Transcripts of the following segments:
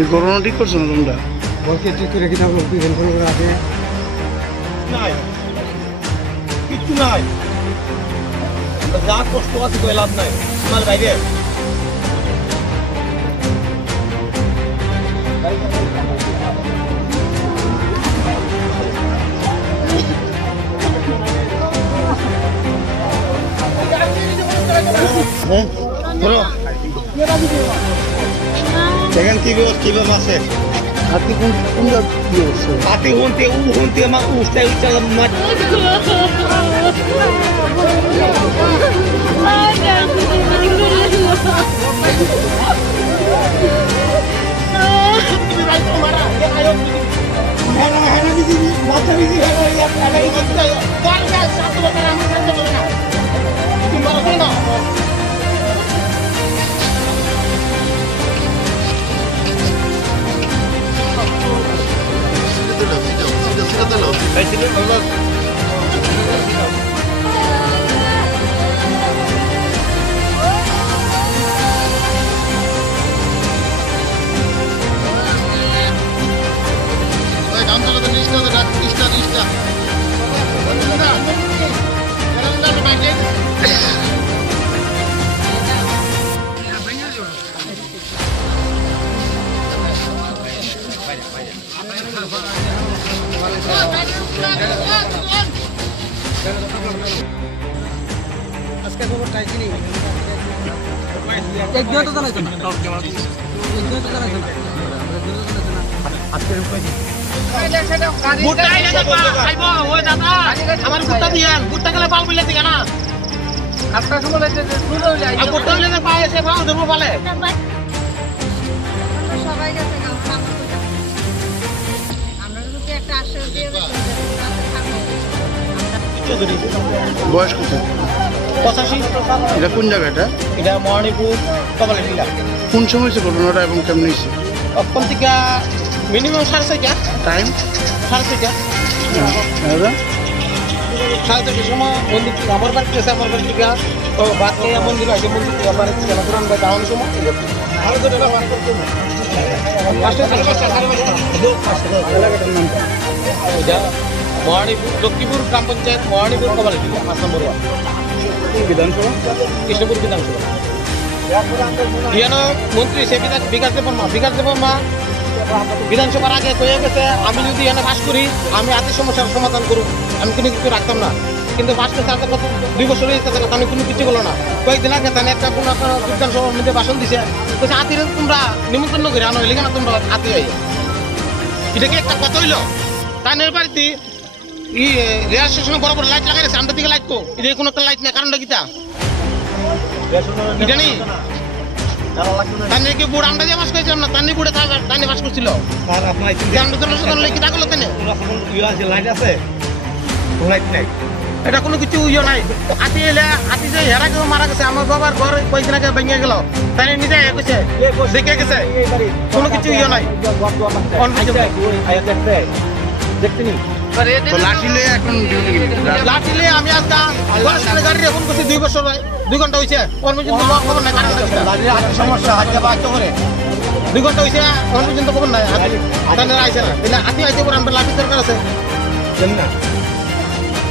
এই করোনা ঠিক করছো না তোমরা? বলছে ঠিক করে কিনা বলছি ফোন করে আছে নাই কিচ্ছু নাই যা কষ্ট আছে তো লাভ নাই আমার বাইরে দেখেন কিভাবে আছে হাতি কোনটা কি হচ্ছে হাতে হনতে মা উস্তাই উস্তাই মাছ আজকে খবর চাইছি নি একজন তো জানাইছো না একজন তো জানাইছো না আজকে বুটটা আইলে তো আইবো ওই দাদা আমার বুটটা দিয়ান বুটটা গেলে পাল বিলে দিগা না আজকে সময় লাগছে শুরু হইলে আর বুটটা হইলে না পায় এসে পাও দেবো বলে সবাই গেছে আমরা যদি একটা আশ্বাস দিয়ে বয়স কত? 85 এটা কোন জায়গাটা? এটা মর্নিপুর কপালে টিলা কোন সময় হয়েছে ঘটনাটা এবং কেমন হয়েছে? অপন থেকে মিনিমাম 6:30 টাইম 6:30 6:30 সময় মন্দির আমার বাড়ি থেকে আমার বাড়ি থেকে ও বাদ খেয়ে মন্দির আছে মন্দির থেকে আমার বাড়ি থেকে পুরান বাড়ি যাওয়ার সময় আরো তো টাকা বার করতে না এটা মহানিপুর লক্ষ্মীপুর গ্রাম পঞ্চায়েত মহানিপুর কপালে টিলা 5 নম্বর ওয়ার্ড বিধানসভা কৃষ্ণপুর বিধানসভা ইয়ানো মন্ত্রী সে বিকাশ দেবন মা বিধানসভার আগে কয়ে গেছে আমি যদি এনে পাস করি আমি হাতে সমস্যার সমাধান করুক আমি কোনো কিছু রাখতাম না কিন্তু পাস করতে আসতে কত 2 বছর হয়ে গেছে আমি কোনো কিছু করলো না কয়েকদিন আগে তাহলে একটা কোনো একটা বিধানসভার মধ্যে ভাষণ দিছে বলছে হাতির তোমরা নিমন্ত্রণ করে আনো এলে কেন তোমরা হাতি আই এটা কি একটা কথা হইলো তানের বাড়িতে রেল স্টেশনে বড় বড় লাইট লাগাই রেখেছে আমরা দিকে লাইট কো এটা কোনো একটা লাইট নেই কারণটা কিটা এটা নেই তানে কি বুড় আমরা যে বাস করেছিলাম না তানে বুড়ে তানে বাস করছিল আর আপনার আমরা তো লোকজন লেখি থাকলো তানে লাইট আছে লাইট নাই এটা কোনো কিছু ইয়ে নাই হাতি এলে হাতি যে হেরা কেউ মারা গেছে আমার বাবার ঘর কয়েকদিন আগে ভেঙে গেল তাই নিজে গেছে দেখে গেছে কোনো কিছু ইয়ে নাই দেখছিনি তো লাঠি লয়ে এখন ডিউটি লাঠিলে আমি আজকে গাড়ি ফোন করছি 2 বছর 2 ঘন্টা হয়েছে ওর পর্যন্ত খবর নাই সমস্যা হাতে বাধ্য করে 2 ঘন্টা হয়েছে ওর পর্যন্ত খবর নাই তাদের আইসে না তাহলে হাতি আইসে পরে আমরা লাঠি দরকার আছে জানি না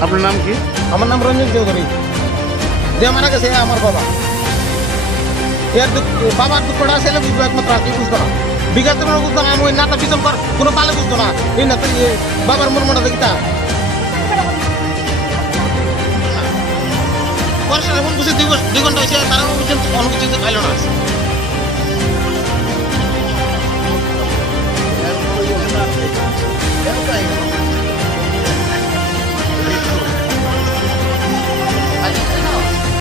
আপনার নাম কি? আমার নাম রঞ্জন চৌধুরী যে মারা গেছে আমার বাবা এর বাবার দুঃখটা ছেলে বুঝবো একমাত্র আর কি বুঝবো না বিকাশ দেবো বুঝতো না আমি ওই নাটা পিছন কর কোনো পালে বুঝতো না এই না বাবার মনমোটা দেখিতা পড়াশোনা এখন বুঝে 2 ঘন্টা হয়েছে তারা অন্য কিছু খাইল না